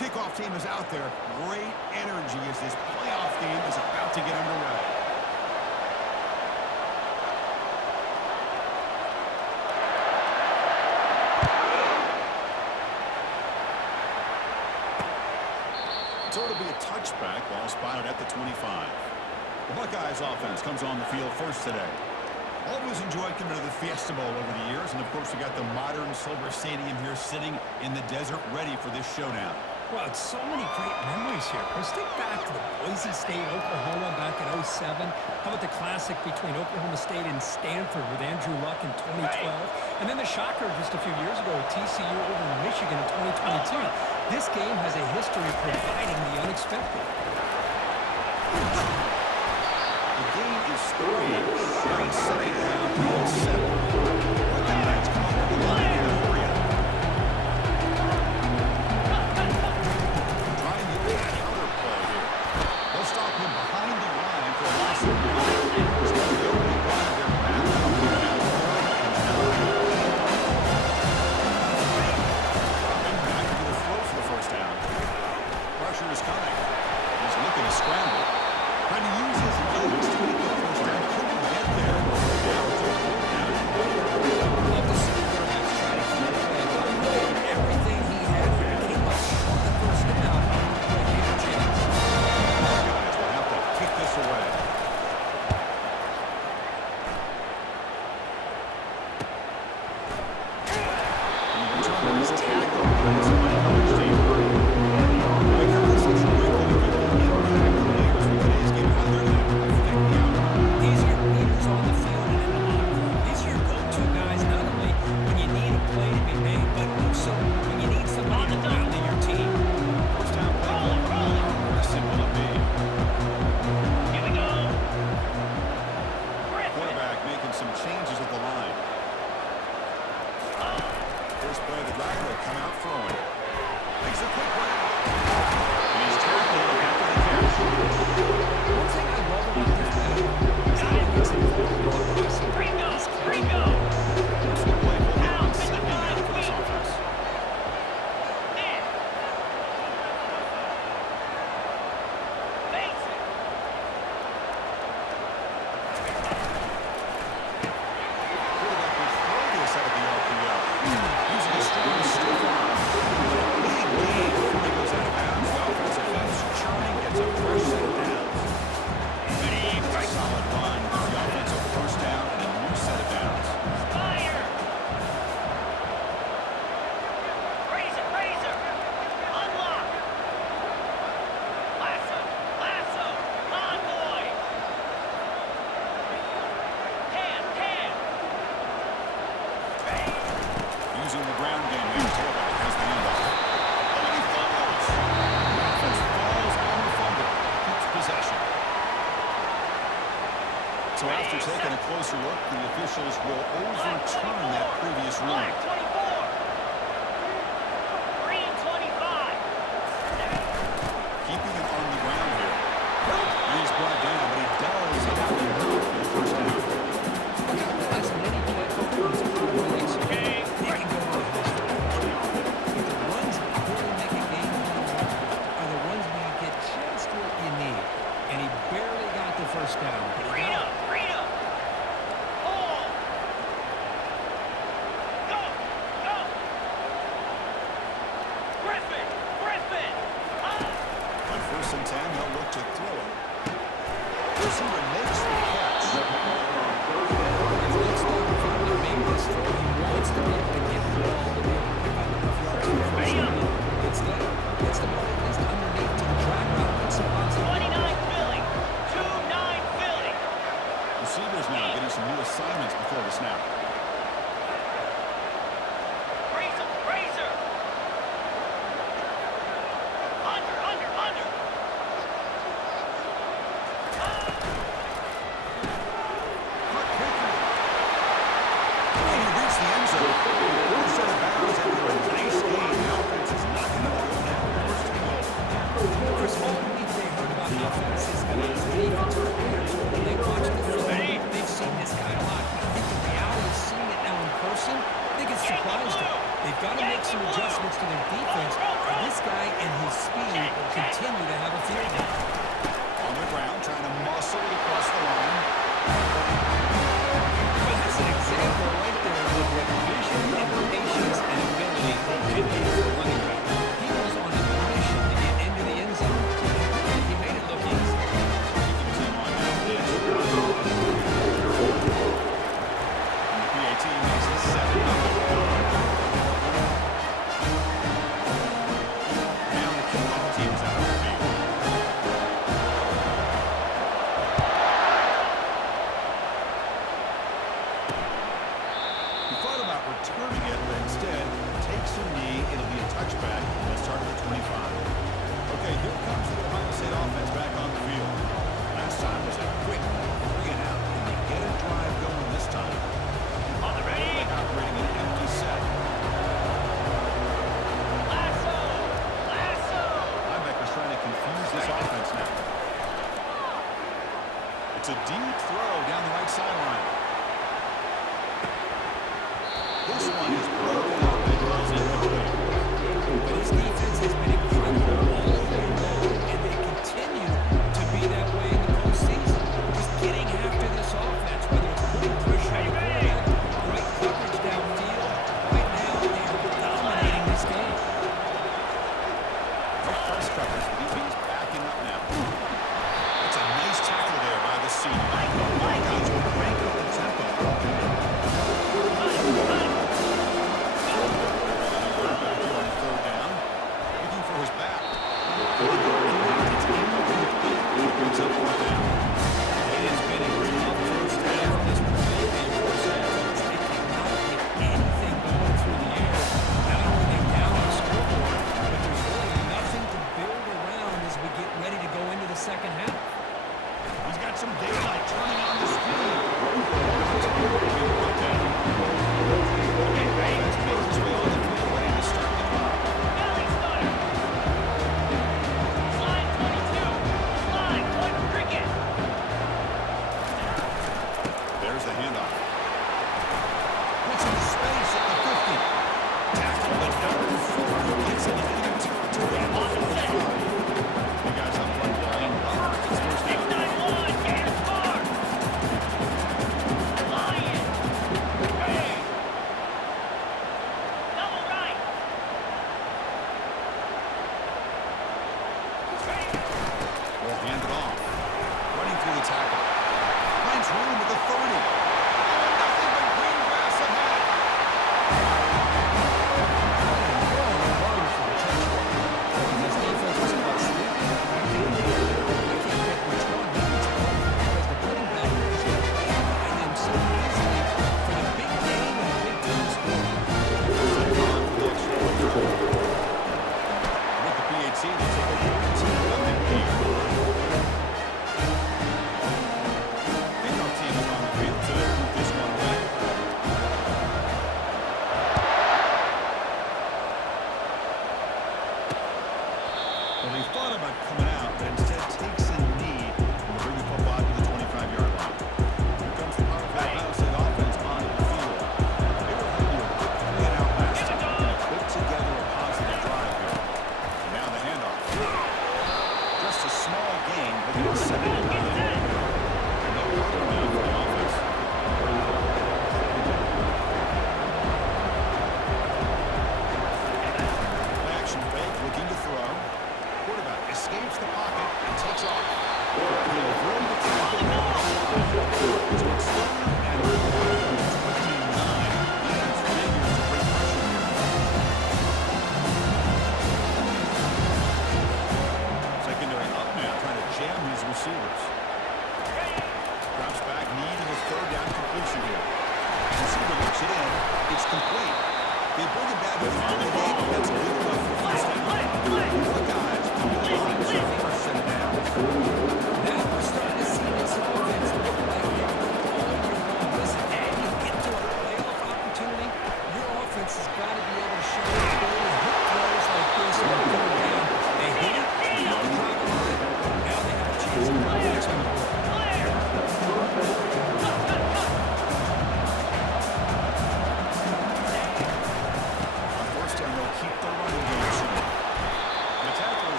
kickoff team is out there. Great energy as this playoff game is about to get underway. So it'll be a touchback, ball spotted at the 25. The Buckeyes offense comes on the field first today. Always enjoyed coming to the Fiesta Bowl over the years, and of course we got the modern Silver Stadium here sitting in the desert ready for this showdown. Well, it's so many great memories here. Chris, think back to the Boise State, Oklahoma back in '07. How about the classic between Oklahoma State and Stanford with Andrew Luck in 2012? And then the shocker just a few years ago with TCU over Michigan in 2022. This game has a history of providing the unexpected. The game is 3. Second down and 7. Buckeyes come up with the line in a hurry up. Trying to get a counter play here. They'll stop him behind the line for a loss of 1. He's going to go and drive their back up and down. Dropping back into the throw for the first down. Pressure is coming. He's looking to scramble. Trying to use his legs to make the first down. Couldn't get there. Now it's a 4th down. Love to see quarterbacks try to keep playing. Everything he had here came up short the first down. But he had a chance. Guys will have to kick this away. And the return is tackled. These are leaders on the field and in the locker room. These are your go-to guys, not only when you need a play to be made, but also when you need somebody to rally your team. First down play. Aggressive will it be? Here we go. Quarterback making some changes at the line. First play of the drive will come out throwing. Makes a quick run. And he's tackled after the catch. One thing I love about this battle is how it gets involved with the passing. Ringo. What's the play for Out, second Mr. down for this offense? In. Mason. Quarterback will throw this out of the RPO. Using a strong stiff arm. Big gain before he goes out of bounds. The offensive fence churning, gets a fresh set of downs. That's a solid run. The offensive first down and a new set of downs. Fire. Razor. Unlock. Lasso. Convoy. Tan. Using the ground game now. Taylor has the handoff. Oh, and he fumbles. The offense falls on the fumble. Keeps possession. So after taking a closer look, the officials will overturn that previous ruling. Black 24. Green 25. Keeping it on the ground here. And he's brought down, but he does have enough for the first down. As many play football as quarterbacks, they can go on this. But the ones that really make a game are the ones where you get just what you need. And he barely got the first down, but he got it. Rita. Ball. Go. Griffin. On 1st and 10, they'll look to throw it. Receiver makes the catch. If it's not fun to make this throw, he wants to be able to get the ball to be able to pick up enough yards for the first down. Instead, gets the ball at least underneath to the drag route. That's a positive. 29 Philly. 2-9 Philly. Receivers now getting some new assignments before the snap. Razor. Under. And he reached the end zone. First set of bounds after a nice game. The offense is knocking the ball down. First and goal. Chris, all week they heard about how fast this guy is. The defense players, when they watch the film, they've seen this guy a lot. But I think the reality is comes the Ohio State offense back on the field. Last time was a quick 3-and-out, and they get a drive going this time. On the ready. Like operating an empty set. Lasso. Lasso. Linebacker's trying to confuse this offense now. It's a deep throw down the right sideline. This one is broken up and goes incomplete. But his defense has been incredible all year long, and they continue to be that way in the postseason. Just getting after this offense, whether it's putting pressure on the quarterback, great coverage downfield. Right now, they are dominating this game. No press coverage. The DB's backing up now. It's a nice tackle there by the senior. Guys will crank up the tempo. Back here on third down. Looking for his back. It's incomplete. Brings up fourth down. It has been a tough first half of this point. They force that coach. They cannot get anything going through the air. Not only are they down the scoreboard, but there's really nothing to build around as we get ready to go into the second half. He's got some daylight turning on the speed. Offense makes its way on the field, ready to start the clock. Belly stutter. Slide 22. Slide one cricket. There's the handoff. Puts him in space at the 50. Tackle, but not before he gets into enemy territory at the 45. You guys up front line. It's first down. 691. Gators far. Lion. Hey. Double right. Will hand it off. Running through the tackle. Finds room at the 30. Oh, nothing but green grass ahead. Run for the touchdown.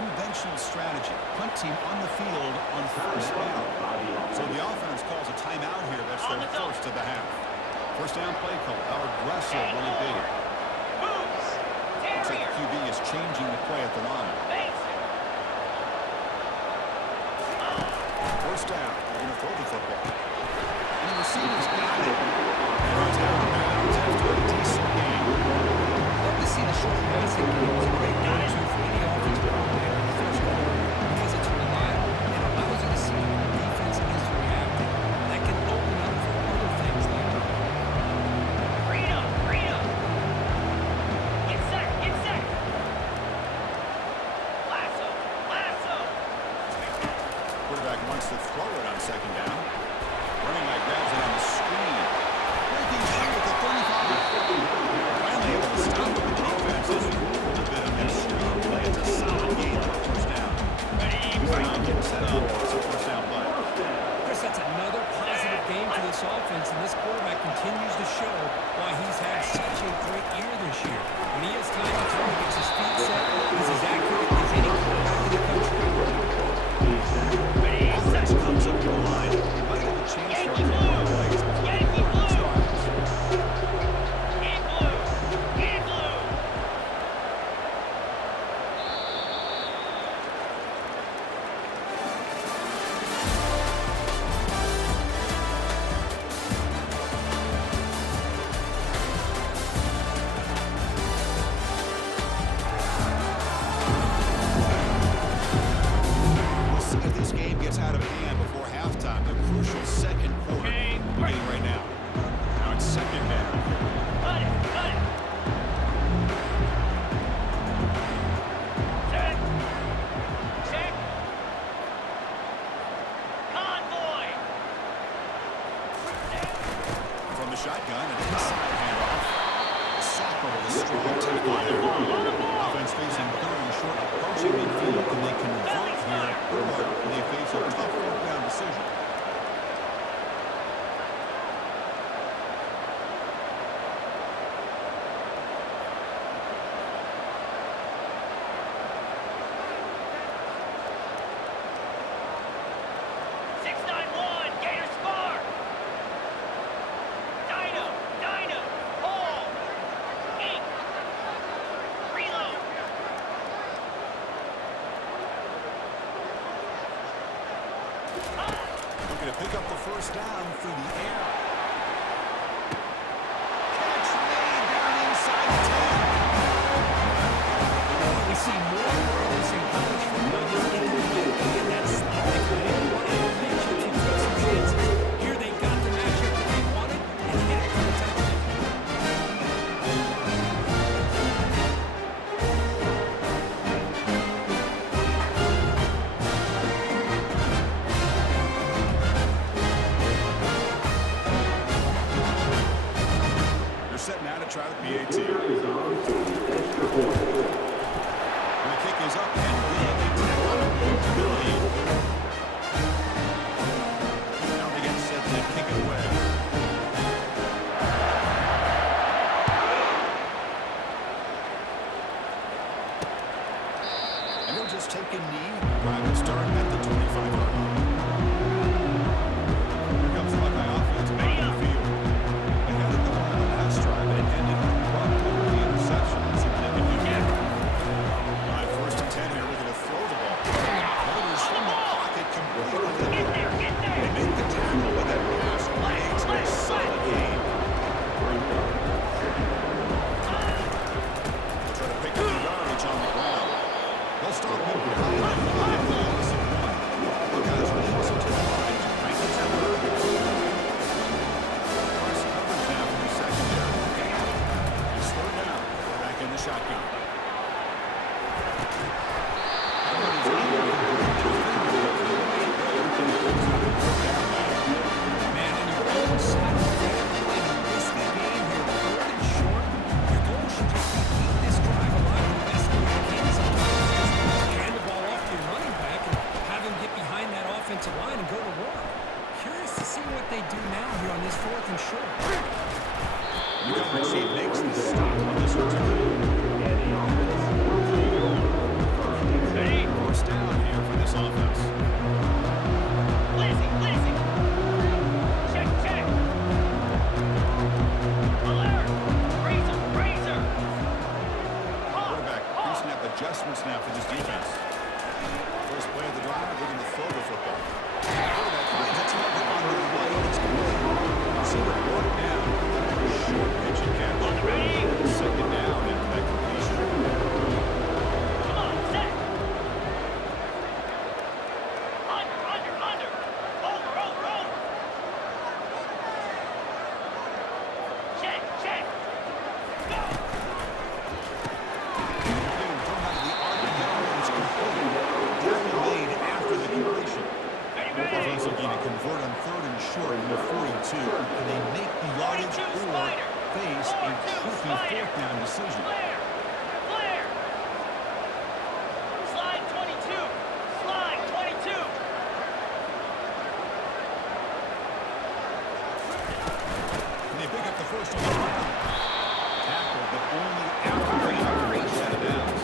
unconventional strategy. Punt team on the field on first down. So the offense calls a timeout here. That's their first of the half. First down play call. How aggressive will it be? Moves. Looks like the QB is changing the play at the line. First down. They're going to throw the football. And the receiver's got it. And he's out of bounds after a decent game. Love to see the short passing game. It's a great go-to for any offensive coordinator in the first quarter because it's reliable and allows you to see how the defense is reacting. That can open up for other things later on. Freedom. Get set. Lasso. Quarterback wants to throw it on second down. Running back grabs it on the screen. Breaking through at the 35. Finally able to stop the defense as he rolled a bit on that screen play. It's a solid game for a first down. Line getting set up. It's a first down play. Chris, that's another positive game for this offense, and this quarterback continues to show why he's had such a great year this year. When he has time to throw, he gets his feet set, he's as accurate as any quarterback in the country. Offense comes up to the line. They might have a chance for a couple of plays before the quarter expires. In blue. We'll see if this game gets out of hand before halftime. The crucial second quarter beginning right now. Now it's second down. Cut it. Set. Check. Convoy. From the shotgun, an inside handoff. Sack over the strong tackle there. Offense facing third and short, approaching midfield. Can they convert here, or will they face a tough fourth down decision? Gator Spar. Dino. Ball. Ink. Reload. Looking to pick up the first down through the air. Catch made down inside the 10. We see more of this in college football. Just get the ball, get that slot. They come in, run it, match up, you take some chances. Here they got the matchup that they wanted and hit it for the touchdown. They're set now to try the PAT. The kick is up and big. They tackle him. Billy. Now they get set to kick it away. And they'll just take a knee. Drive will start at the 25-yard line. Here comes the Buckeye offense back on the field. They had it going on the last drive, but it ended abruptly with the interception. Significant. On first and 10 here, looking to throw the ball. Riders from the pocket completely. They make the tackle, but that pass lags a solid game. Try to pick up the yardage on the ground. They'll start him behind the line for loss of one. Buckeyes will hustle to the line to break the tempo. Press coverage now from the secondary. It's third down. Back in the shotgun. Man, on your own side of the field, playing a risky game here, third and short. Your goal should just be keep this drive alive the best way you can. Sometimes just hand the ball off to your running back and have him get behind that offensive line and go to work. Curious to see what they do now here on this fourth and short. You got to see makes the stop on this return. Ready. first down here for this offense. Lizzie, Lizzie. Check, check. Alert. Razor, razor. Quarterback increasing up adjustments now for this defense. First play of the drive, looking to throw the football. Quarterback finds a target on the right. It's complete. Receiver brought it down. Short pitch and catch. On the ready. Second down after that completion. Come on, set. Under, under, under. Over, over, over. Check, check. Go. Thrown out of the RPO, and it's complete. Tackle made after the completion. Ready, ready. Offense looking to convert on third and short from the 42. Can they make the yardage 42 or Spider. face a 42 tricky Spider. fourth down decision? Flare. Flare. Slide 22. Slide 22. And they pick up the first on the ground. Tackle, but only after bringing up the first set of downs.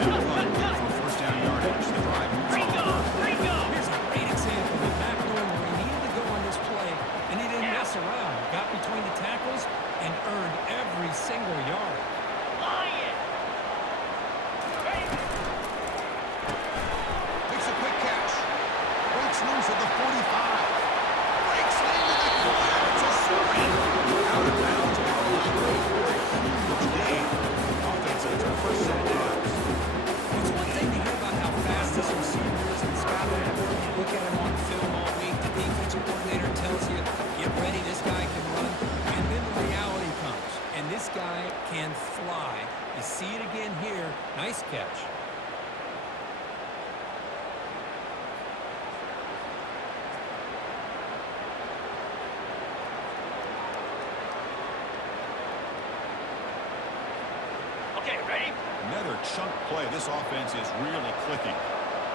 Now run for first down yardage. The drive moves Ringo. on. Ringo. Here's a great example of back knowing where he needed to go on this play, and he didn't mess around. Got between the tackles and earned every single yard. Lion. Ready. Makes a quick catch. Breaks loose at the 45. Breaks into the corner. It's a screen. Out of bounds at the line. Huge gain. Offense gets our first set of downs. It's one thing to hear about how fast this receiver is and scout him. You look at him on film all week. The defensive coordinator tells you, get ready, this guy can run. And then the reality comes. And this guy can fly. You see it again here. Nice catch. Okay, ready? Another chunk play. This offense is really clicking.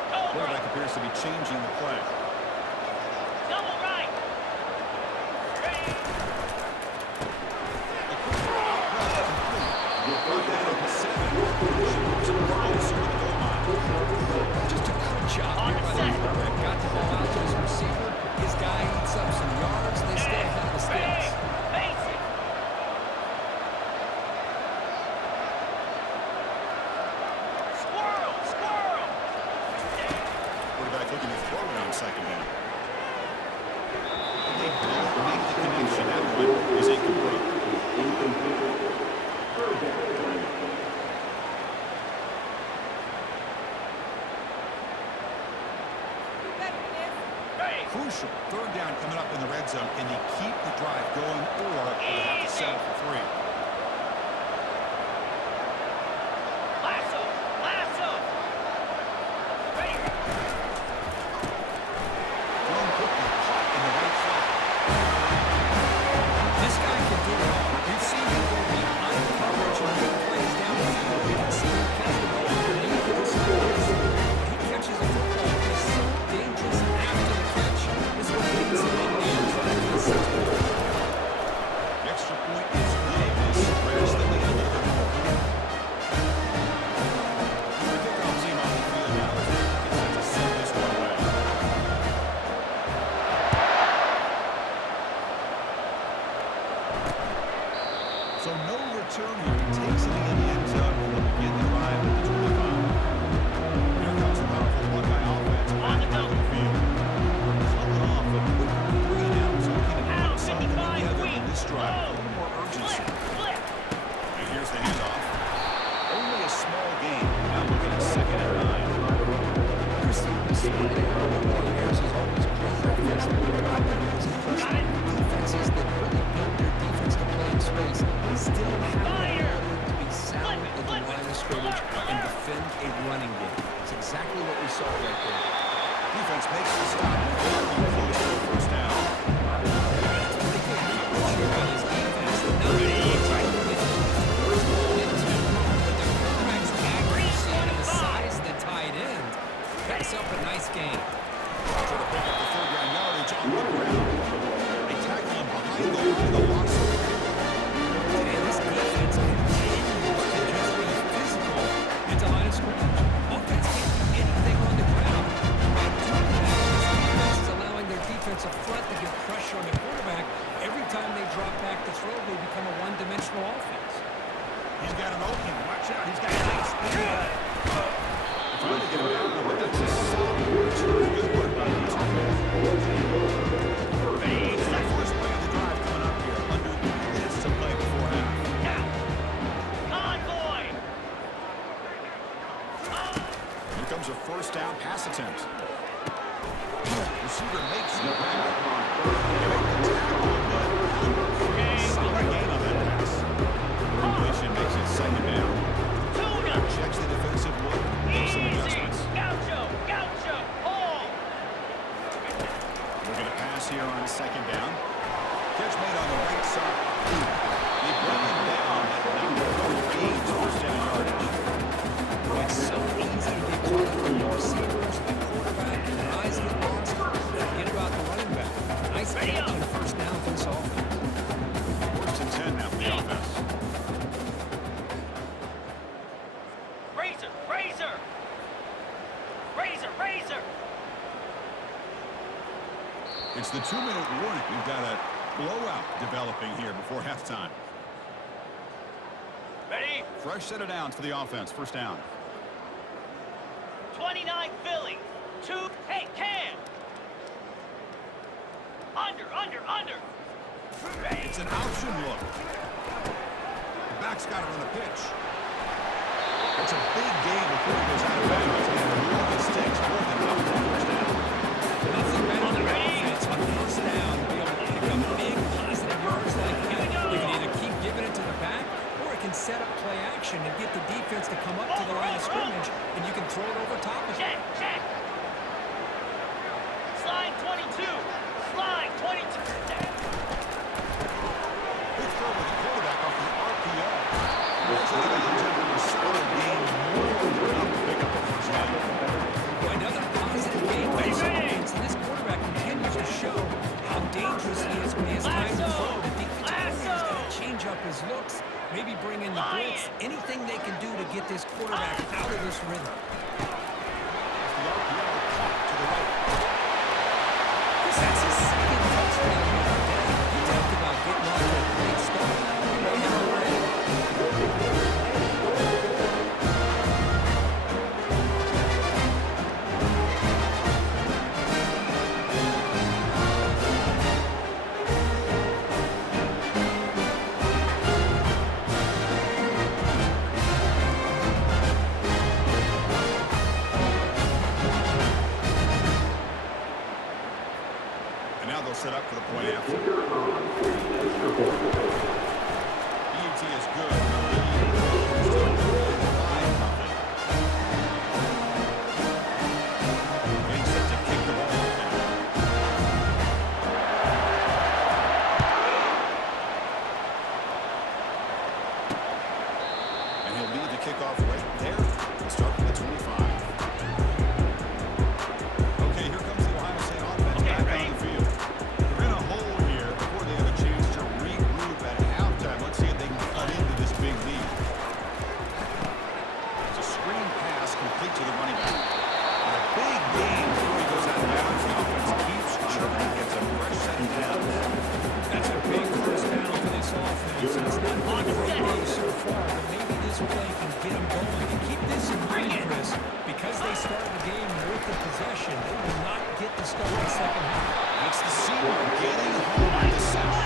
Cobra. Quarterback appears to be changing the play. Double right. Ready. The quick throw out route complete. Brought down at the 7. Moves it closer to the goal line. Just a good job On here the by the set. quarterback. Got the ball out to his receiver. His guy eats up some yards. They stay ahead of the sticks. Face it. Squirrel, squirrel. Quarterback looking to throw it on second down. And they don't make the connection. That one is incomplete. Ready. Crucial. Third down coming up in the red zone. Can they keep the drive going, or they have to settle for 3? Lasso, lasso. Ready. Thrown quickly, caught in the right flat. This guy can do it all. We've seen him go behind coverage and make plays down the field. We can see him catch the ball underneath the sidelines. He catches the football. He's so dangerous after the catch. This one leads him in the end zone for the 6 points. The extra point is good. They stretch the lead a little bit more. The kickoff team on the field now is set to send this one away. So no return here. He takes it in the end zone and will begin the drive at the 25. Here comes the powerful one-guy offense back out of the field. Coming off a quick 3 and out, so looking to Out, put something 55 together in feet. this drive. A Low. little more urgency. Flip, flip. And here's the handoff. Only a small gain. Now looking at second and 9. Chris, slowing down over the years has always played defense. I've been always impressed Got it. with defenses that really build their defense to play in space. Still have the Fire. ability to be sound Flip it, at the flip it. line of scrimmage and defend a running game. It's exactly what we saw right there. Defense makes the stop. They'll be close to the first down. Pretty good coverage here by this defense. Not really trying to get the first ball into, but the quarterback's accuracy and the size of the tight end picks up a nice gain. Try to pick up the third down yardage on the ground. They tackle him behind the line. The loss of the And this defense continues to just be physical at the line of scrimmage. Offense can't do anything attempt. Receiver makes the grab. They make the tackle, but solid gain on that pass. Completion makes it second down. Checks the defensive look, makes some adjustments. Gaucho, hold. We're going to pass here on second down. Catch made on the right side. They bring him down at number 3, first down yardage. It's so easy to get caught up in the receivers, the quarterback, and the eyes get lost. Forget about the running back. Nice catch and first down for this offense. First and 10 now for the offense. Razor. It's the 2-minute warning. We've got a blowout developing here before halftime. Ready? Fresh set of downs for the offense. First down. 29 Philly. 2. Hey, can. Under. It's an option look. The back's got it on the pitch. It's a big gain before he goes out of bounds. And the sticks more than enough for the first down. Nothing better than offense on first down. Be able to pick up big positive yards like that. You can either keep giving it to the back, or it can set up play action and get the defense to come up to the line of scrimmage, and you can throw it over top of it. Check. Slide 22. Big throw with the quarterback off the RPO. A solid game, more than enough to pick up the first down. Another positive game for this offense, and this quarterback continues to show how dangerous he is when he has time to throw. The defensive coordinator's got to change up his looks, maybe bring in the blitz, anything they can do to get this quarterback out of this rhythm. The RPO caught to the right. That's his second touchdown of the day. You talked about getting off to a great start. You may have already. And now they'll set up for the point after. EUT is good. Getting set to kick the ball off now. And he'll lead the kickoff right there. He'll start from the 25. Okay, here comes the Ohio State offense back on the field. They're in a hole here before they have a chance to regroup at halftime. Let's see if they can cut into this big lead. It's a screen pass complete to the running back. And a big gain before he goes out of bounds. The offense keeps churning, gets a fresh set of downs. That's a big first down for this offense. It's not been a great day so far, but maybe this play can get them going. And keep this in mind, Chris, because they started the game with the possession, they will not get to start the second half. It's the senior getting home at the center.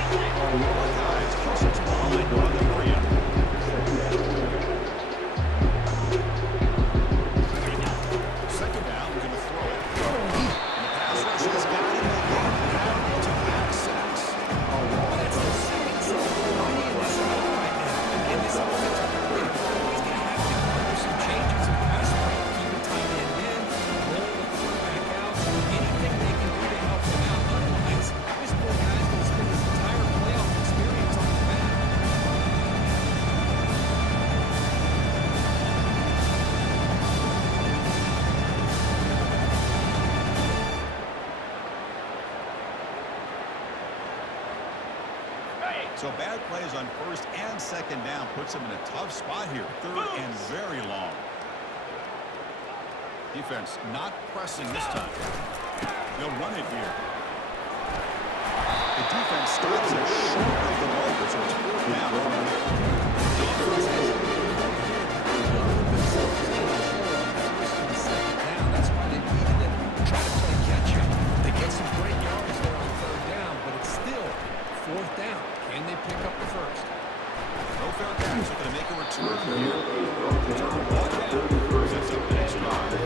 Four guys closer to the line on the area. Second down, we're going to throw it. And the pass rush has got him down to back sacks. That's the second already in this game right now. And this offensive coordinator is going to have to come up with some changes in pass play. Keep a tight end in, roll the quarterback out, anything they can do to help him out. Otherwise, this poor guy's going to spend his entire playoff experience on the mat. So bad plays on first and second down puts them in a tough spot here. Third and very long. Defense not pressing this time. They'll run it here. The defense stops it short of the marker, so it's fourth down. The offense has a big play here. They put themselves in a hole on first and second down. That's why they needed to try to play catch-up. They get some great yards there on third down, but it's still fourth down. Can they pick up the first? No fair catch. They're going to make a return here. Return ball down. Sets up the next drive.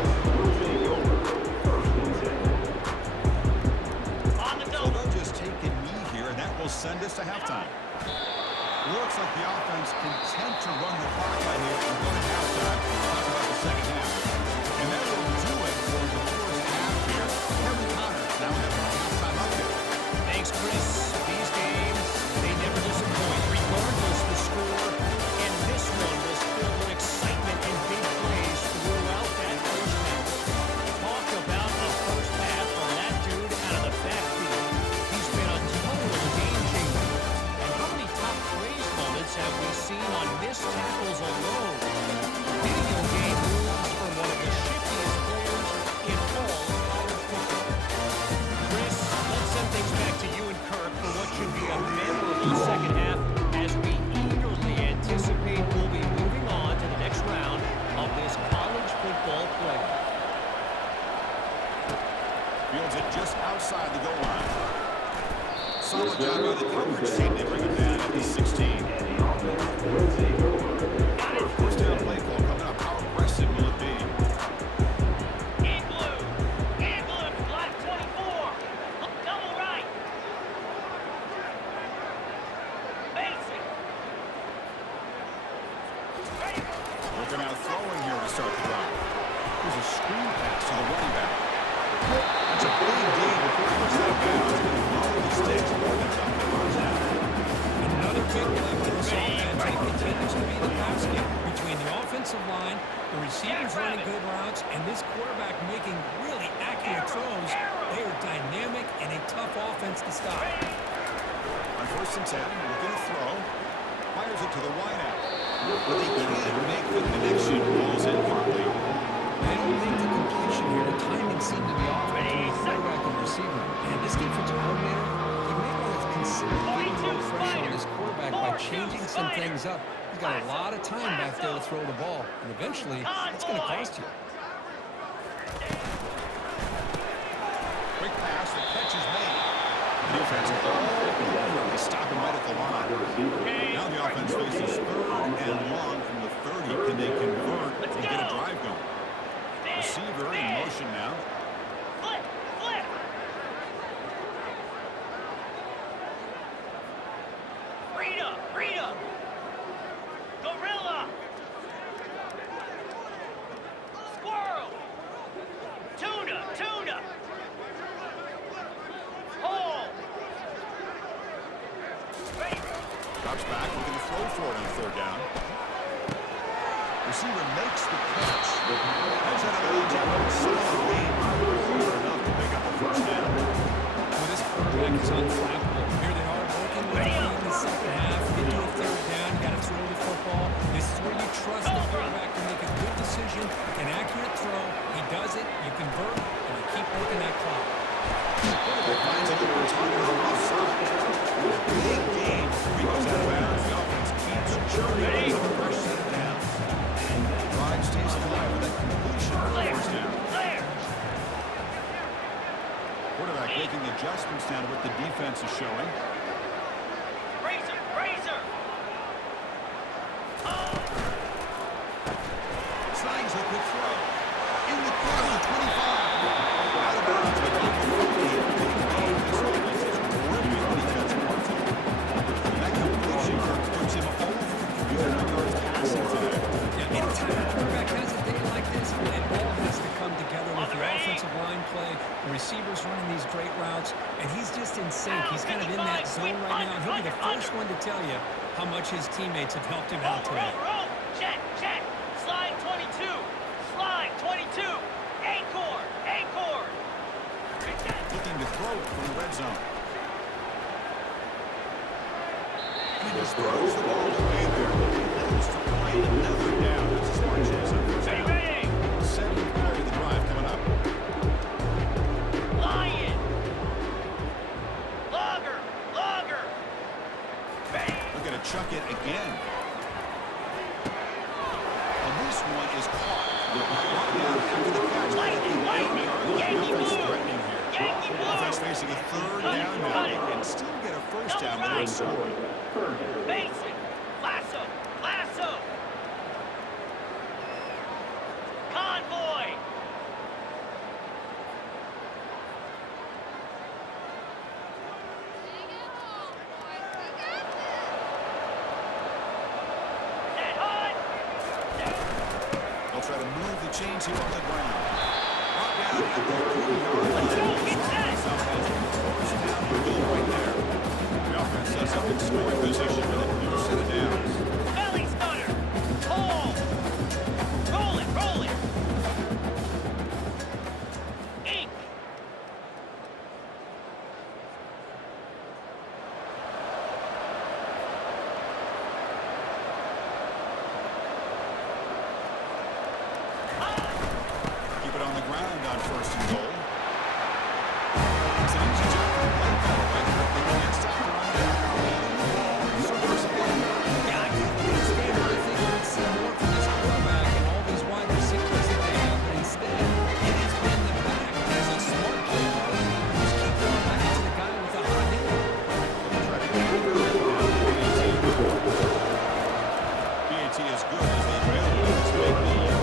to halftime. Looks like the offense content to run the clock out here and go to halftime. Talk about the second half. And that will do it for the first half here. Kevin Connors now having a halftime update. Thanks, Chris. These games, they never disappoint, regardless the score. And this one was filled with excitement and big plays throughout that first half. Talk about a first half from that dude out of the backfield. He's been a total game changer. And how many top praise moments have we seen on missed tackles alone? Video game moves from one of the shiftiest players in all of college football. Chris, let's send things back to you and Kirk for what should be a memorable second half as we eagerly anticipate we'll be moving on to the next round of this college football playoff. Fields it just outside the goal line. Solid job by the coverage team. They bring him down at the 16. First down play call coming up. How aggressive will it be? In blue, flat 24. Double right. Basic. Looking out throwing here to start the drive. Here's a screen pass to the running back. That's a big gain before he goes out of bounds. All of the stakes more than enough for first down. Another big play for this offense. It continues to be the pass game between the offensive line, the receivers running good routes, and this quarterback making really accurate throws. They are dynamic and a tough offense to stop. On first and 10, looking to throw. Fires it to the wideout. But they can't make the connection. Balls incomplete. They don't make the completion here. The timing seemed to be off between the quarterback and receiver. And this defensive coordinator, he may want to consider getting more pressure on his quarterback by changing some things up. He's got a lot of time back there to throw the ball. And eventually, it's going to cost you. Quick pass, the catch is made. The defense is all over. They stop him right at the line. Now the offense faces third and long from the 30. Can they convert and get a drive going? Receiver in motion now. Flip. Rita. Gorilla. Squirrel. Tuna. Hole. Drops back, looking to throw for it on third down. Receiver makes the catch. Has that ability to solid game. Enough to pick up the first down. Well, this quarterback is unflappable. Here they are working with him in the second half. Get to a third down. You got to throw the football. This is where you trust the quarterback to make a good decision, an accurate throw. He does it. You convert, and you keep working that clock. The quarterback finds a good target on the left side. Big game. He goes out of bounds. The offense keeps churning. It's a fresh set of downs. Drive stays alive with that completion for the first down. Quarterback making adjustments now to what the defense is showing. Razor. Slides a quick throw. In the corner, 25. Out of bounds, but not before the big game. This offense is ripping the defensive margin. That completion puts him over 300 yards passing today. Yeah, anytime a quarterback has a day like this, it all has to come together with the offensive line play, the receivers running these great routes, and he's just in sync. He's kind of in that zone right now. He'll be the first one to tell you how much his teammates have helped him out today. Roll. Check. Slide 22. Acorn. Looking to throw it from the red zone. He just throws the ball away there. Looks to find another down. That's a smart chase on first down. Ready. Second play of the drive coming up. Lion. Logger. Looking to chuck it again. And this one is caught. Brought down after the catch. Offense threatening here. Offense facing a third down now. They can still get a first down without scoring. Basic. Lasso. Convoy. change here on the ground. Brought down at the 3-yard line. Get set. First down and goal right there. The offense sets up in scoring position with a new set of downs. Belly stunner. Hold. Roll it, roll it. Ink. Keep it on the ground on first and goal. It's an easy job for the play caller right there. They can't stop the run down. So there's a one. Yeah, I can't believe this game. I think we'd see more from this quarterback and all these wide receivers that they have, but instead, it has been the back as a smart play caller. Just keep going back to the guy with a hot hit. Try to get it now. PAT is good as they build this big lead.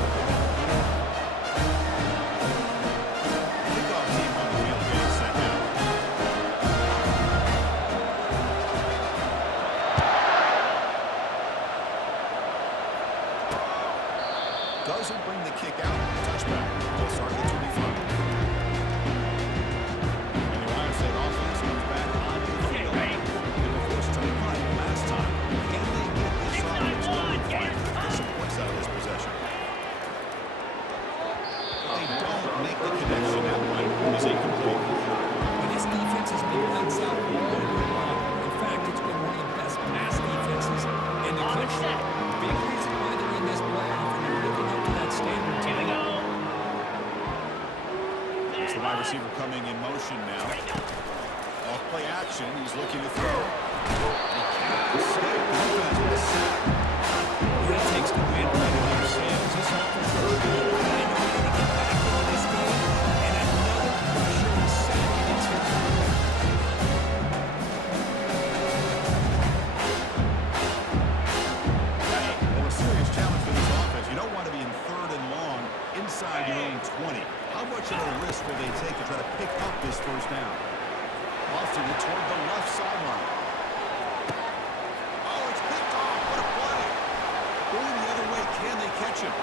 Kickoff team on the field getting set now. Doesn't bring the kick out. Touchback. They'll start at the 25. And the Ohio State offense comes back onto the field. They were forced to punt last time. Can they get this offense going? Get some points out of this possession. But they don't make the connection. That one is incomplete. But this defense has been lights out all year long. In fact, it's been one of the best pass defenses in the country. Big reason why they're in this playoff and they're living up to that standard Here we today. go. It's the wide receiver coming in motion now. Off play action. He's looking to throw. He can't escape. Defense with a sack. What it takes to win right here, Sam, is this offense is really I know they're going to get back into this game, and another pressure and sack against their quarterback. Well, a serious challenge for this offense. You don't want to be in third and long inside your own 20. How much of a risk will they take to try to pick up this first down? Often toward the left sideline. Oh, it's picked off. What a play. Going the other way. Can they catch him?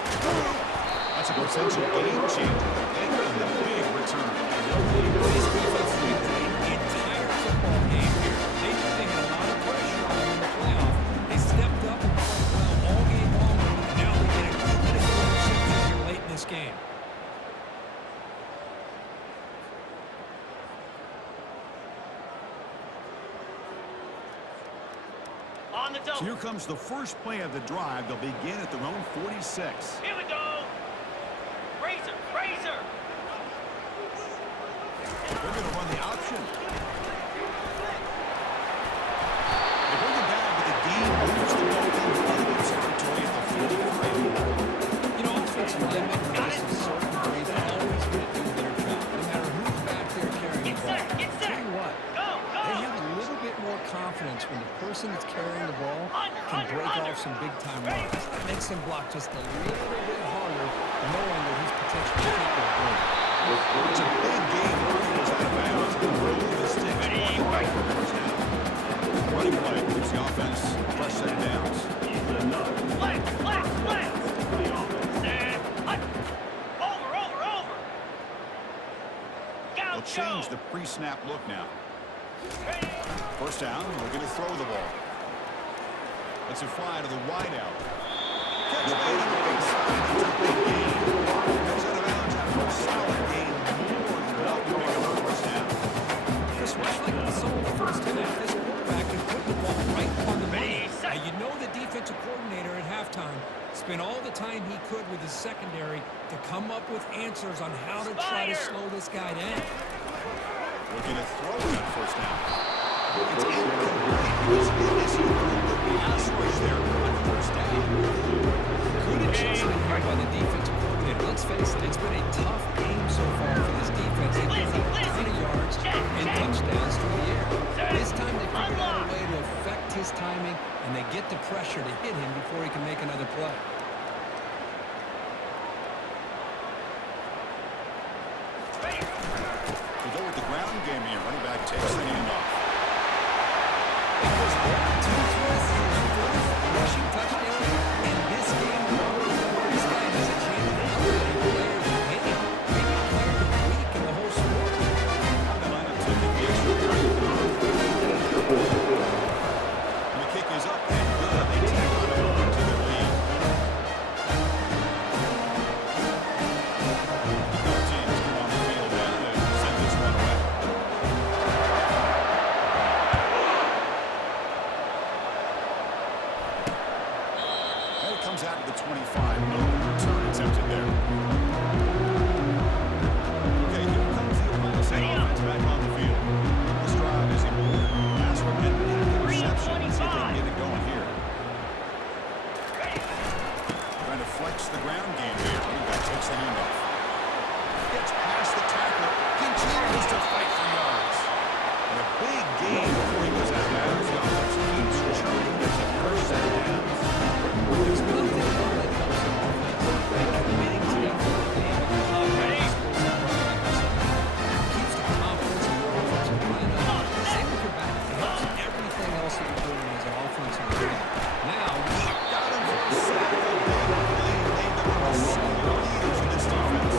That's a potential game changer. And the big return. This defense has been playing the entire football game here. They knew they had a lot of pressure on them in the playoff. They stepped up and played well all game long, and now they get a critical interception here late in this game. On the So double. here comes the first play of the drive. They'll begin at their own 46. Here we go. Razor, razor. They're going to run the option. They bring it down, but the game moves the ball into enemy territory at the 43. You know, offensive linemen are just a certain degree. They're always going to do their job, no matter who's back there carrying the Get ball. set, get set. Tell you what, Go, go. they have a little bit more confidence when the person that's carrying the ball can break off some big-time runs. That makes them block just a little bit harder, knowing that he's potentially capable of doing it. It's a big game. Murray goes out of bounds. And really the sticks. Right for the first down. Running play gives the offense a fresh set of downs. Flex, flex, flex. Stand. Hut. Over, over, over. They'll Gaucho. change the pre-snap look now. First down, looking to throw the ball. Let's it fly to the wideout. Catch made on the baseline. That's a big gain. Goes out of bounds after a solid gain. More than enough to pick up the first down. Chris, much like we saw in the first half, this quarterback can put the ball right on the money. Ready, set. Now, you know the defensive coordinator at halftime spent all the time he could with his secondary to come up with answers on how to try to slow this guy down. Looking to throw it on first down. It's incomplete. He was in his pass rush there on first down. Good adjustment here by the defensive coordinator. Let's face it, it's been a tough game so far for this defense. They've given up a ton of yards and touchdowns through the air. This time they figured out a way to affect his timing, and they get the pressure to hit him before he can make another play. To go with the ground game here, running back takes the handoff. It was 1, 2, 3, his fourth rushing touchdown in this game. This guy has a chance to continues to fight for yards. And a big gain before he goes out of bounds. The offense keeps churning, gets a first set of downs. There's nothing more that helps an offense than committing to that run game and confidence explosive running back. Keeps the confidence of your offensive lineup. Same with your back. It helps everything else that you're doing as an offensive unit. Now, Got him for a sack. A big play made them one of the senior leaders in this defense.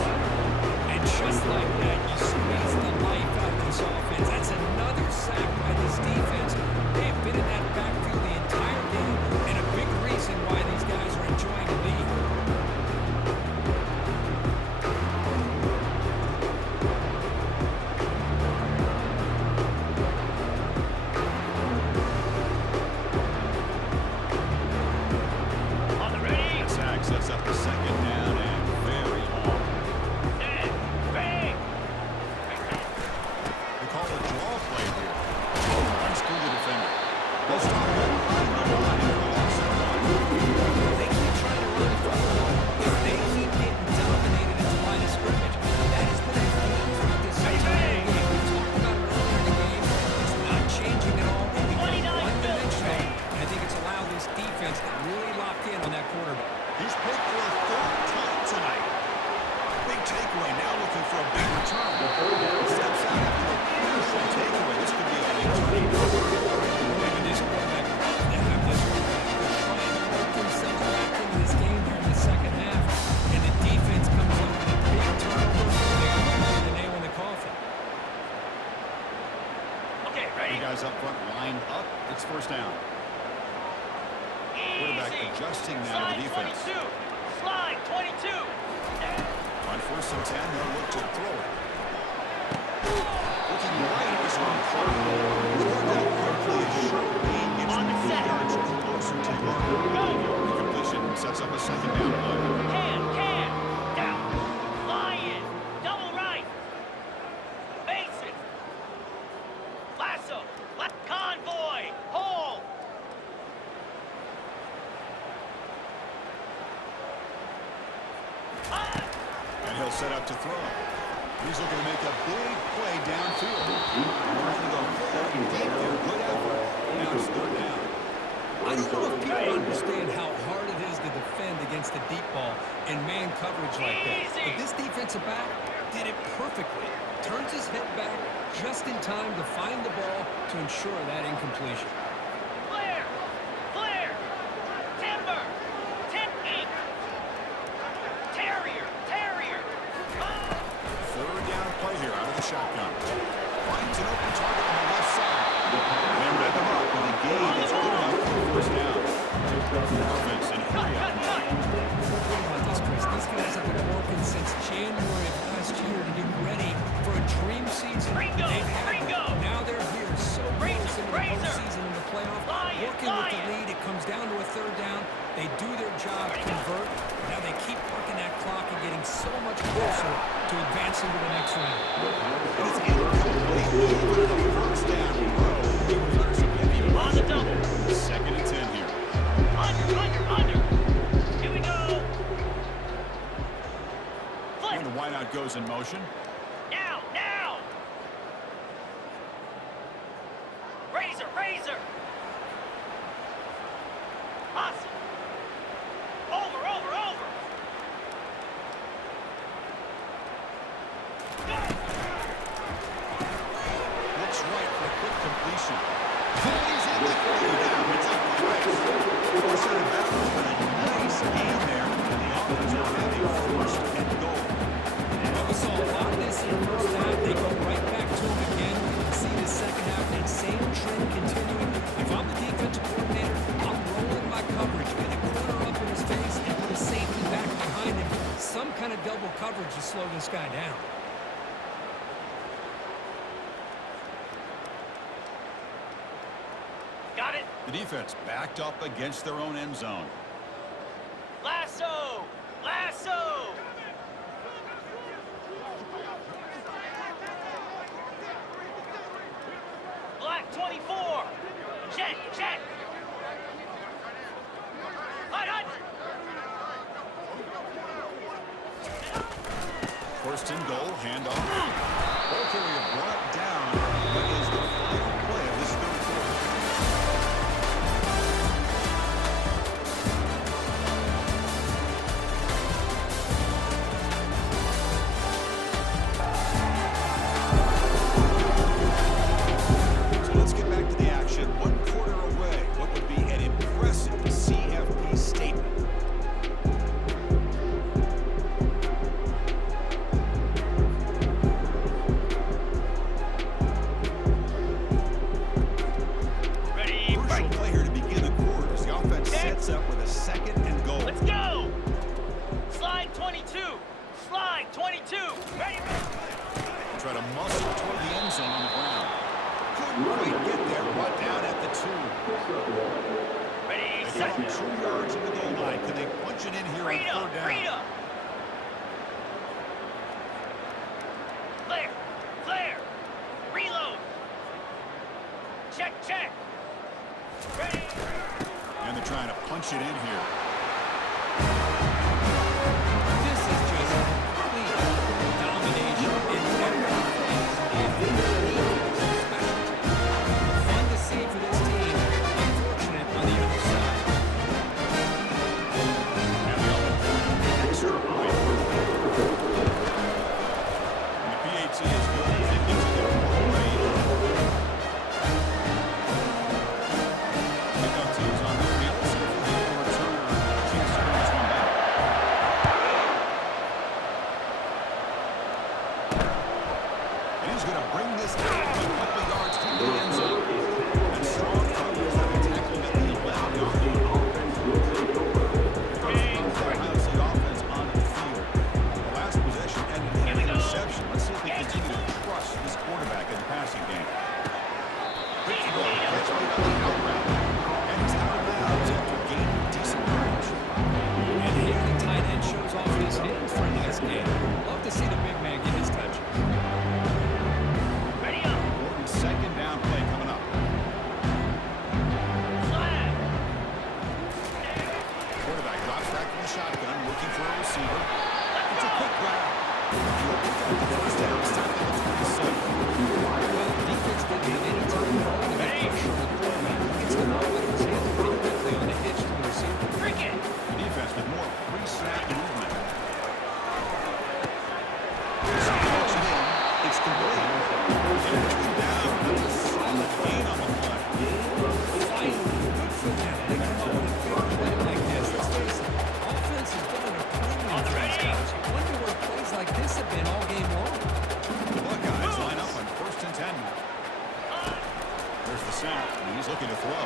and just like that, you squeeze the life out of this offense. That's another sack by this defense. They have been in that backfield the entire game, and a big reason why these guys are enjoying the lead. On the ready. Sack sets up the second down and very long. Set. Bang. They call it a draw play here. Runs through the defender. They'll stop him behind the line for a loss of one. They keep trying to run the football. If they keep getting dominated at the line of scrimmage, that has been a theme throughout this entire game. We talked about it earlier in the game. It's not changing at all. They become 29 one-dimensional. And I think it's allowed this defense to really lock in on that quarterback. He's picked for a third time tonight. Big takeaway, now looking for a big return. Steps out after a crucial takeaway. This could be a big turn. Even this quarterback, they have this one. They're trying to work themselves back into this game here in the second half. And the defense comes up with a big turnover. They put the nail in the coffin. Okay, ready. You guys up front, lined up. It's first down. Quarterback Easy. adjusting now to Slide the defense. 22. Slide 22. On first and 10, they'll look to throw it. Looking right at this one. He's worked out quickly as short gain gets On the the set. yards closer to the mark. Go. The completion sets up a second down play. Can. Down. Lion. Double right. Bases. Lasso. Convoy. Hole. And he'll set up to throw. He's looking to make a big play downfield. Marking the full deep there. Good effort. Now it's third down. I don't know if people understand how hard it is to defend against the deep ball and man coverage like that. Easy. But this defensive back did it perfectly. Turns his head back just in time to find the ball to ensure that incompletion. Flare. Flare. Timber. 10-8. Terrier. Third down play here out of the shotgun. Finds an open target on the left side. And read them up, and the gain is good enough for the first down. Offense in hurry up mode. Think about this, Chris. These guys have been working since January of last year to get ready for a dream season. Ringo, They've had Ringo. that. Now they're here, so close into the Razor. postseason and the playoff. Lion, Working with the Lion. lead, it comes down to a third down. They do their job, convert. Now they keep working that clock and getting so much closer to advancing to the next round. And it's incomplete. Even on the first down. He reverses it. On the double. Second and 10 here. Under. Here we go. Flip. And the wideout goes in motion. Now. Razor. Awesome. Over. Looks right for a quick completion. He's in the third down. It's a first. First set of bounds, but a nice gain there. And the offense will have a first and goal. Well, we saw a lot of this in the first half. They go right back to him again. We can see the second half, that same trend continuing. If I'm the defensive coordinator, I'm rolling my coverage, get a corner up in his face, and put a safety back behind him. Some kind of double coverage to slow this guy down. Got it. The defense backed up against their own end zone. Lasso. Black 24. Check. Hut. First and goal, handoff. Ball carrier to muscle toward the end zone on the ground. Couldn't quite get there, brought down at the 2. Ready, They set. come up 2 yards in the goal line. Can they punch it in here on Read up, 3rd down? read up. Clear, clear. Reload. Check, check. Ready. And they're trying to punch it in here. This is just complete domination in every phase. And defense, special teams. Fun to see for this team. Unfortunate on the other side. And the extra point. And the PAT is good. It gives it a more range. Kickoff teams on the field. So for the returner, a chance to bring this one back. And he's going to bring this down a couple yards to the end zone. And strong coverage on the tackle at the 11-yard line. Highlights the offense onto the field. The last possession ended in an interception. Let's see if they continue to trust this quarterback in the passing game. Quick throw, catch made on the out route. And he's out of bounds after gaining decent range. And here the tight end shows off his hands for a nice game. Love to see the big man get his touches. Ready up. Important 2nd down play coming up. Flag. Quarterback drops back from the shotgun, looking for a receiver. It's a quick grab. He'll pick up the 1st down. It's time to the 27. Well, defense didn't have any time at all to get pressure on the quarterback. He gets the ball out of his hands pretty quickly on the hitch to the receiver. Cricket. The defense with more pre-snap movement. Snatch it in. It's complete. And it's down. That's a solid gain on the play. Finally, good for them. They come up with a big play like this. Let's face it, offense has been at a premium for these guys. You wonder where plays like this have been all game long. The Buckeyes line up on 1st and 10. There's the snap, and he's looking to throw.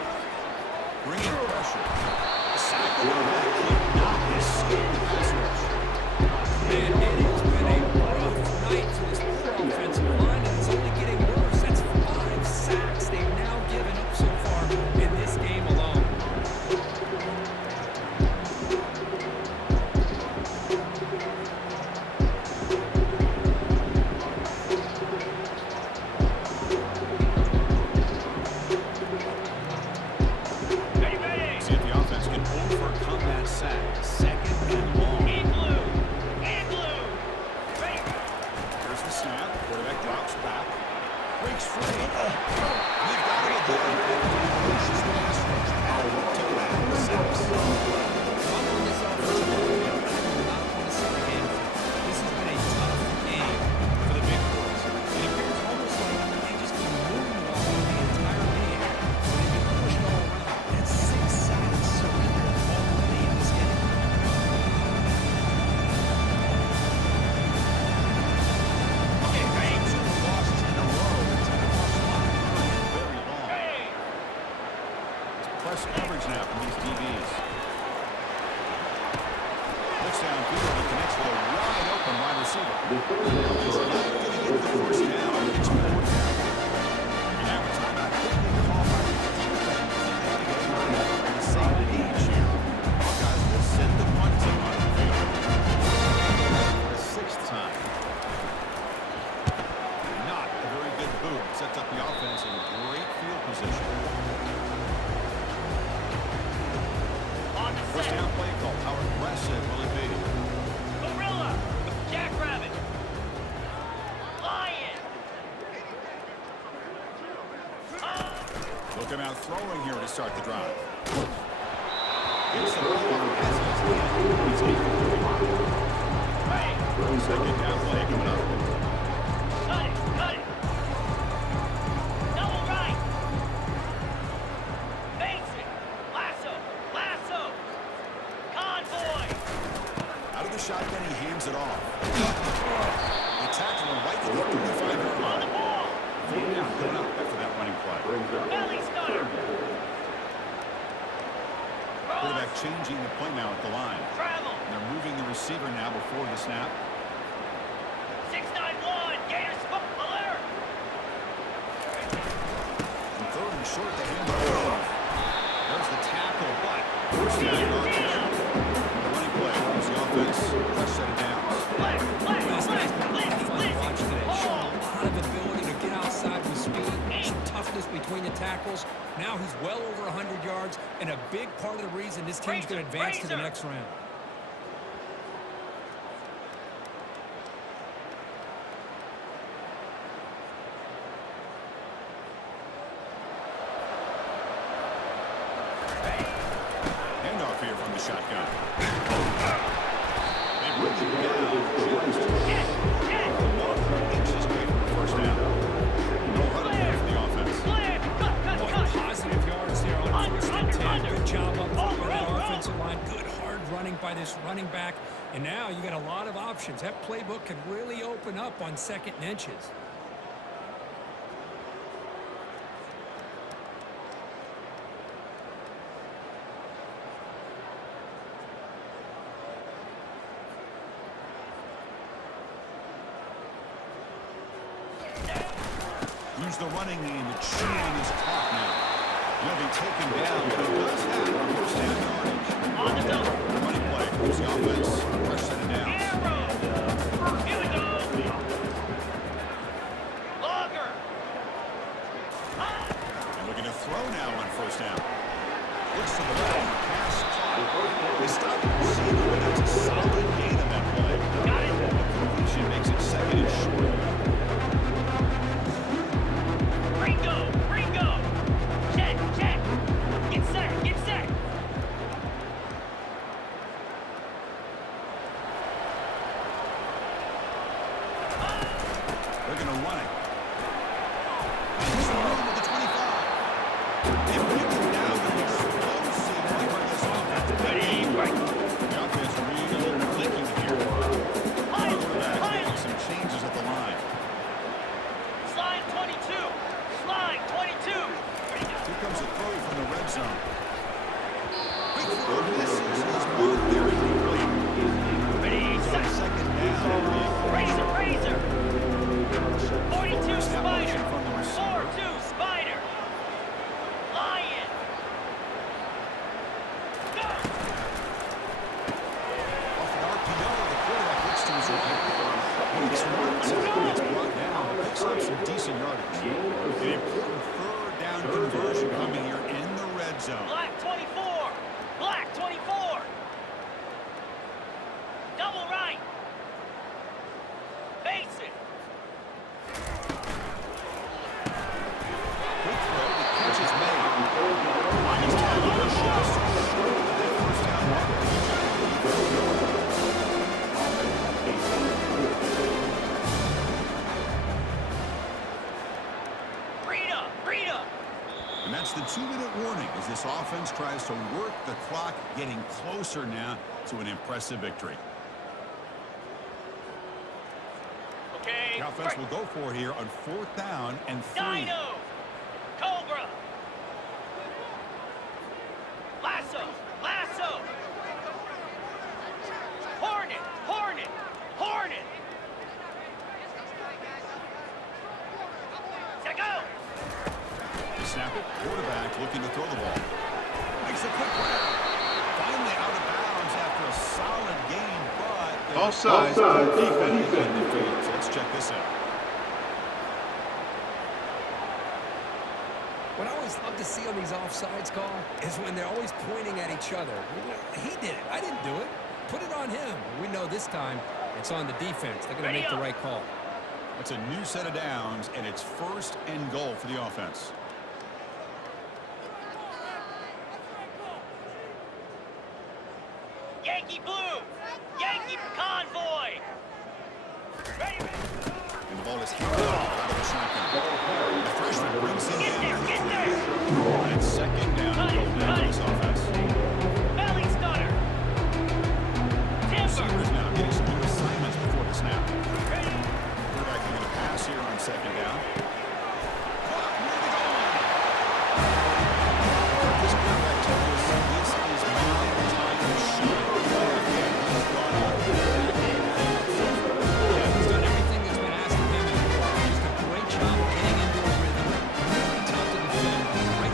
Bringing pressure. The sack over that kid not escape the pass rush. And it has been a rough night for this poor offensive line, and it's only getting worse. That's 5 sacks they've now given up so far in this game alone. Ready, ready. See if the offense can overcome that sack. 2nd and long. In blue. In blue. Ready. Here's the snap. Quarterback drops back. Breaks free. We've got to avoid that ferocious pass rush. Back-to-back sacks. Fun on this offensive line. I do not want to see the game flip. This has been a tough game for the big boys. It appears almost like they just been moonwalking the entire game. They've been pushed all around. That's 6 sacks surrendered already in this game. Okay, ready. 2 losses in a row. It's going to cost a lot of time. Very long. Ready. Press coverage now from these DBs. Looks downfield and connects with a wide open wide receiver. He's not going to get the 1st down. It's 4th down. And now a timeout quickly called by the defense. They get on the same page here. Buckeyes will send the punt team on the field. For the 6th time. Not a very good boot. Sets up the offense in great field position. On the 1st set. down play call. How aggressive will it be? Gorilla. Jackrabbit. Lion. Looking out throwing here to start the drive. Gets the ball over as he's in. He's incomplete. Ready. 2nd down play coming up. Cut it. Cut it. Double right. Face it. Lasso. Lasso. Convoy. Out of the shotgun, he hands it off. They tackle him right at the 35-yard On the line. ball. 4th down coming up after that running play. Belly stunner. Quarterback changing the play now at the line. Travel. And they're moving the receiver now before the snap. 691. Gators football. short the handoff. There's the tackle, but first down yardage. The running play moves the offense. Fresh set of downs. This guy's been fun to watch today. Showing a lot of ability to get outside with speed, some toughness between the tackles. Now he's well over 100 yards, and a big part of the reason this team's going to advance to the next round. Handoff here from the shotgun. They bring it down just inches away from the first down. No huddle there for the offense. Positive yards there on first and 10. Good job up front by that offensive line. Good hard running by this running back. And now you got a lot of options. That playbook can really open up on second and inches. Use the running game to chew on his clock now. He'll be taken down, but he does have first down yardage. On the double. Running play moves the offense. Fresh set of downs. Arrow. Here we go. Logger. And looking to throw now on first down. Looks to the left. Pass caught. They stop the receiver, but that's a solid gain on that play. Got it. The completion makes it second and short. Ringo. Ringo. Check. Check. Get set. Get set. They're going to run it. He's running to the 25. They break it down with an explosive play by this offense. The offense really clicking here. Quarterback making some changes at the line. Slide 22. Slide 22. Here comes a throw from the red zone. Big throw misses. He's moved there incomplete. Ready, set. Second down. Razor, razor. 42 Snap motion Spider. from the receiver. 4-2 Spider. Lion. Go. Off an RPO, the quarterback looks to his right. Weeks one time, it's brought down, picks up some decent yardage. An important third down conversion coming here in the red zone. Black 24. Black 24. Double right. Base it. Quick throw, the catch is made. He's tagged just short of that first down marker. Rita. Rita. And that's the 2-minute warning as this offense tries to work the clock, getting closer now to an impressive victory. Okay. The offense will go for it here on 4th down and 3. Dino. Cobra. Lasso. Lasso. Hornet. Hornet. Hornet. Set go. The snap it, quarterback looking to throw the ball. Makes a quick grab. Finally out of bounds after a solid game, but... Offside, defense. So let's check this out. What I always love to see on these offsides call is when they're always pointing at each other. He did it. I didn't do it. Put it on him. We know this time it's on the defense. They're going to make the right call. That's a new set of downs, and it's 1st and goal for the offense. Yankee blue. Yankee convoy. Ready. And the ball is handed off out of the shotgun. The freshman brings it Get in. there. Get there. And it's 2nd down and goal now for this offense. Belly stunner. Timber. Receivers now getting some new assignments before the snap. Ready. Quarterback going to pass here on 2nd down. Clock moving on. This quarterback told us this is my time to shine. He's gone out there. Yeah, he's done everything that's been asked of him, and just a great job getting into a rhythm. Really tough to defend. Right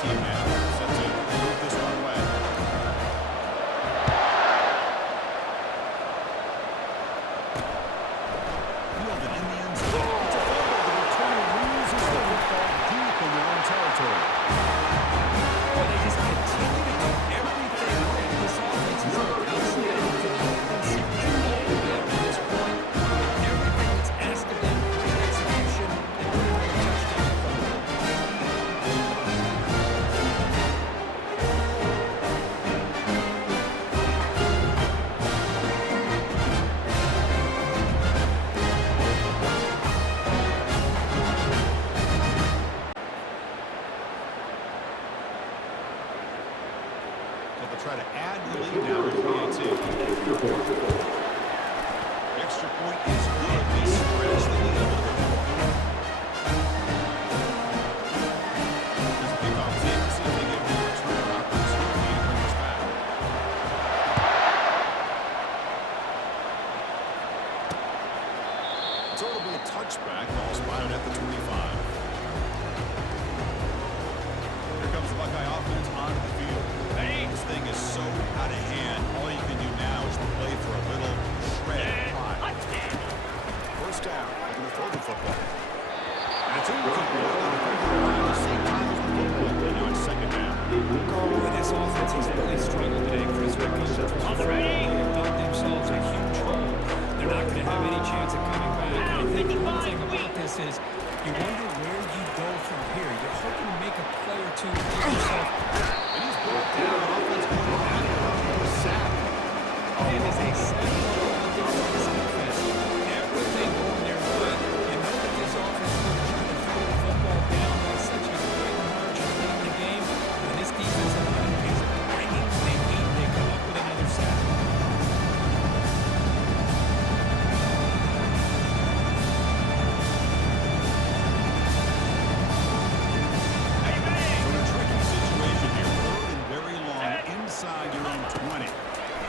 team now. Set to move this one away. Fielded in the end zone. It's a fumble. The returner loses the football deep in their own territory. Well, they just continue to do everything right. This offense is outstanding to the offense at this point. Everything that's asked of them, great execution, and putting a touchdown from them. So they'll try to add the lead now with 3:18. The extra point is good. They stretch the lead a little bit more. There's a kickoff tape to see if they give the returner opportunity to bring this back. So it'll be a touchback. Ball spotted at the 25. Here comes the Buckeye offense onto the field. This thing is so out of hand. All you can do now is play for a little shred of pie. First down. They're going to throw the football. And it's incomplete. At the same time as the football. And now it's second down. Boy, this offense has really struggled today, Chris. When it comes to throwing the football, they've dug themselves a huge hole. They're not going to have any chance of coming back. And I think one thing about this is you wonder where you go from here. You're hoping to make a play or two to get yourself. And he's brought down. Offense going back to a sack. It is a sack on this defense. Everything going their way. You know that this offense is going to try to throw the football down by such a great margin late in the game. And this defensive line is bringing the heat. They come up with another sack. So a tricky situation here. Third and very long inside your own 20.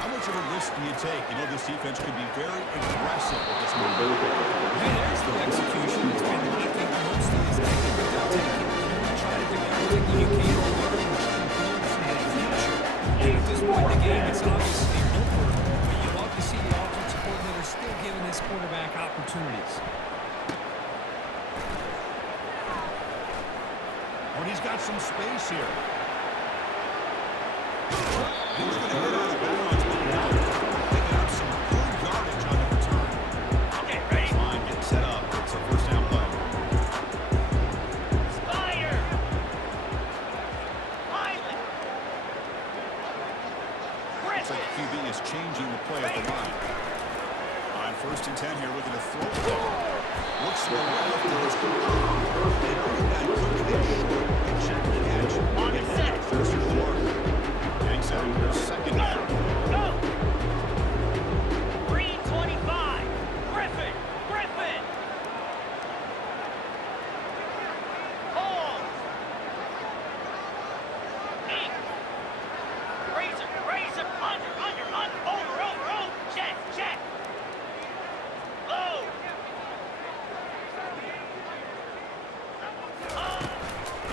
How much of a risk do you take? You know this defense could be very aggressive with this move. Hey, there's the execution that's been lacking most of this game. But they'll take it. They'll try to do everything that you can to learn and try to build for the future. And at this point in the game, it's obviously over. But you love to see the offensive coordinator still giving this quarterback opportunities. When he's got some space here. And he's going to hit out of bounds, but now picking up some good yardage on the return. Okay, ready? Line getting set up. It's a first down play. Fire! Pilot! Looks like the QB is changing the play at the line. On 1st and 10 here, looking to throw the ball. Looks to the left, and it's complete. They bring that quickly short. They check the catch. On the set. First and 4. Getting set for second down. Go! 3:25. Griffin! Griffin! Ball! Eight! Razor! Razor! Under! Over! Check! Check! Low!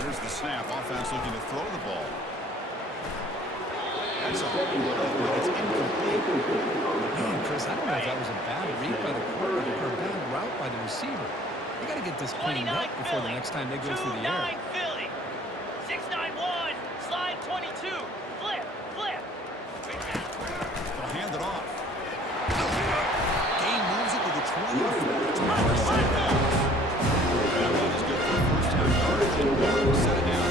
Here's the snap. Offense looking to throw the ball. That's a but it's incomplete. Man, Chris, I don't know if that was a bad read by the quarterback or a bad route by the receiver. They got to get this cleaned up before the next time they go through the air. 2-9 Philly. 6-9-1. Slide 22. Flip. They'll hand it off. Game moves it to the 24 to the first down. That one is good for first down yardage. Set it down